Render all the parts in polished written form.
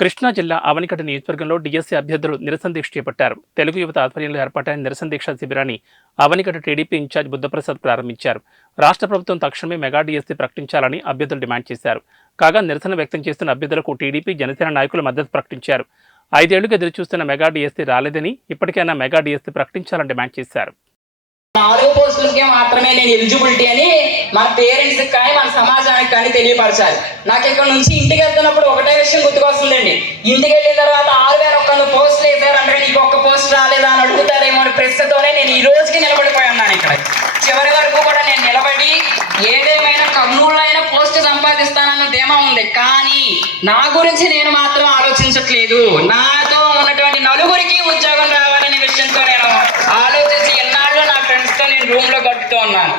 కృష్ణా జిల్లా అవనిగడ్డ నియోజకవర్గంలో డీఎస్సీ అభ్యర్థులు నిరసన దీక్ష చేపట్టారు. తెలుగు యువత ఆధ్వర్యంలో ఏర్పాటైన నిరసన దీక్ష శిబిరాన్ని అవనిగడ్డ టీడీపీ ఇన్ఛార్జ్ బుద్ధప్రసాద్ ప్రారంభించారు. రాష్ట్ర ప్రభుత్వం తక్షణమే మెగా డీఎస్సీ ప్రకటించాలని అభ్యర్థులు డిమాండ్ చేశారు. కాగా నిరసన వ్యక్తం చేస్తున్న అభ్యర్థులకు టీడీపీ, జనసేన నాయకులు మద్దతు ప్రకటించారు. 5 ఏళ్లుగా ఎదురుచూస్తున్న మెగా డీఎస్సీ రాలేదని, ఇప్పటికైనా మెగా డీఎస్సీ ప్రకటించాలని డిమాండ్ చేశారు. 4 పోస్టులకే మాత్రమే నేను ఎలిజిబిలిటీ అని మన పేరెంట్స్ కానీ మన సమాజానికి కానీ తెలియపరచాలి. నాకు ఇక్కడ నుంచి ఇంటికి వెళ్తున్నప్పుడు ఒకటే విషయం గుర్తుకొస్తుందండి. ఇంటికి వెళ్ళిన తర్వాత 6,001 పోస్టులు వేసారంటే నీకు ఒక్క పోస్ట్ రాలేదా అని అడుగుతారేమో అని ప్రశ్నతోనే నేను ఈ రోజుకి నిలబడిపోయి ఉన్నాను. ఇక్కడ చివరి వరకు కూడా నేను నిలబడి ఏదేమైనా కర్నూలులో అయినా పోస్ట్ సంపాదిస్తానన్న ధీమా ఉంది. కానీ నా గురించి నేను మాత్రం ఆలోచించట్లేదు. నాతో ఉన్నటువంటి నలుగురికి ఉద్యోగం రావాలనే విషయంతో నేను ఆలోచించి ఎన్నాళ్ళు నా ఫ్రెండ్స్తో నేను రూమ్ లో గడుపుతూ ఉన్నాను.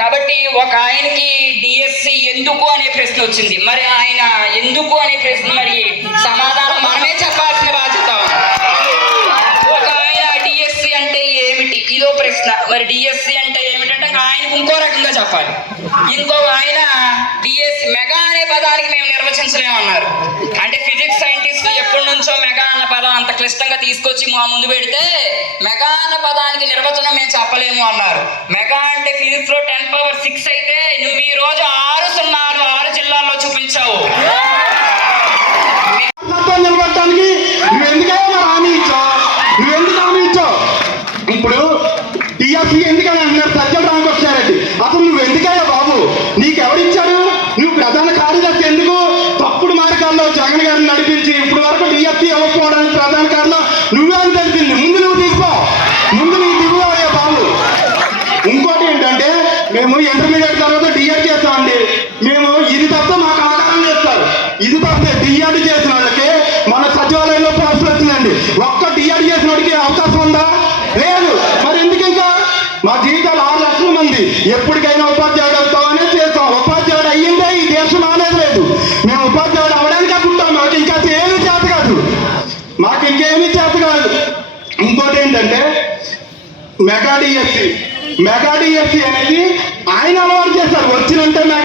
కాబట్టి ఒక ఆయనకి డిఎస్సి ఎందుకు అనే ప్రశ్న వచ్చింది. మరి ఆయన ఎందుకు అనే ప్రశ్న మరి సమాధానం మనమే చెప్పాల్సిన బాధ్యత. ఒక ఆయన డిఎస్సి అంటే ఏమిటి ఇదో ప్రశ్న. మరి డిఎస్సి అంటే ఏమిటంటే ఆయనకు ఇంకో రకంగా చెప్పాలి. ఇంకో ఆయన డిఎస్సి మెగా అనే పదానికి మేము నిర్వచించలేమన్నారు. అంటే ఫిజిక్స్ సైంటిస్టులు ఎప్పటి నుంచో మెగా అన్న పదం అంత క్లిష్టంగా తీసుకొచ్చి మా ముందు పెడితే మెగా అన్న పదానికి నిర్వచనం మేము చెప్పలేము అన్నారు. మెగా అంటే ఫిజిక్స్ లో 10⁶ అయితే నువ్వు ఈ రోజు 6 సున్నాలు 6 జిల్లాల్లో చూపించావు. ఇప్పుడు టీఆర్సీ ఎందుకని అంటున్నారు సజ్జల రామకృష్ణారెడ్డి. అసలు నువ్వు ఎందుకయ్యా బాబు? నీకెవరిచ్చారు? నువ్వు ప్రధాన కార్యదర్శి ఎందుకు? తప్పుడు మార్గాల్లో జగన్ గారిని నడిపించి ఇప్పుడు వరకు టీఆర్సీ ఇవ్వకపోవడానికి ప్రధాన కారణం నువ్వే అని తెలిసింది. ముందు నువ్వు తీసుకో, ముందు నీకు దిగువయ్యా బాబు. ఇంకోటి ఏంటంటే మేము ఇంటర్మీడియట్ తర్వాత డిఆర్ చేస్తామండి. మేము ఇది తప్ప మాకు ఆధారం చేస్తారు. ఇది తప్ప డిఆర్ చేసిన వాళ్ళకి మన సచివాలయంలో పోస్టులు వచ్చిందండి. ఒక్క డిఆర్ చేసిన వాడికి అవకాశం ఉందా? లేదు. మరి ఎందుకు ఇంకా మా జీవితాలు 6 లక్షల మంది ఎప్పటికైనా ఉపాధ్యాయుడు అవుతామని చేస్తాం. ఉపాధ్యాయుడు అయ్యిందే ఈ దేశం ఆనేది. మేము ఉపాధ్యాయుడు అవడానికి పుట్టాం. మాకు ఇంకా ఏమీ చేత కాదు, మాకు ఇంకేమీ చేత కాదు. ఇంకోటి ఏంటంటే మెగా డిఎస్సి అనేది ఆయన అలవాటు చేస్తారు. వచ్చినంటే